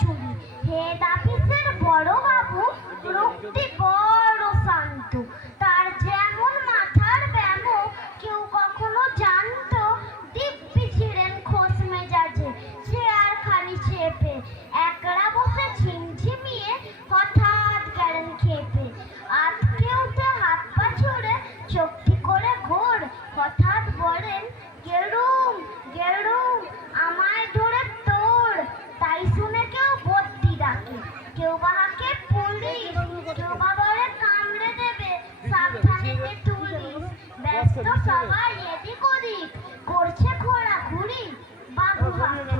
চুরি। হেড অফিসের বড় বাবু লোকটি বড় শান্ত, তার যেমন মাথার ব্যামো কেউ কখনো জানতো। দিব্যি ছিলেন খোশ মেজাজে, চেয়ার খালি চেপে একলা বসে ঝিমঝিমিয়ে হঠাৎ গেলেন খেপে। আটকে উঠে হাত পা ছুড়ে চোখটি করে ঘোর, হঠাৎ বলেন, গেরুম গেরুম আমায় ধরে তোড়। তাই শুনে কেউ বদ্যি ডাকে, কেউ বা হাঁকে পুলিশ, কেউ বা বলে কামড়ে দেবে, সাবধানে তুলিস। ব্যস্ত সবাই এদিক ওদিক করছে ঘোরাঘুরি। বাবু হাঁকে,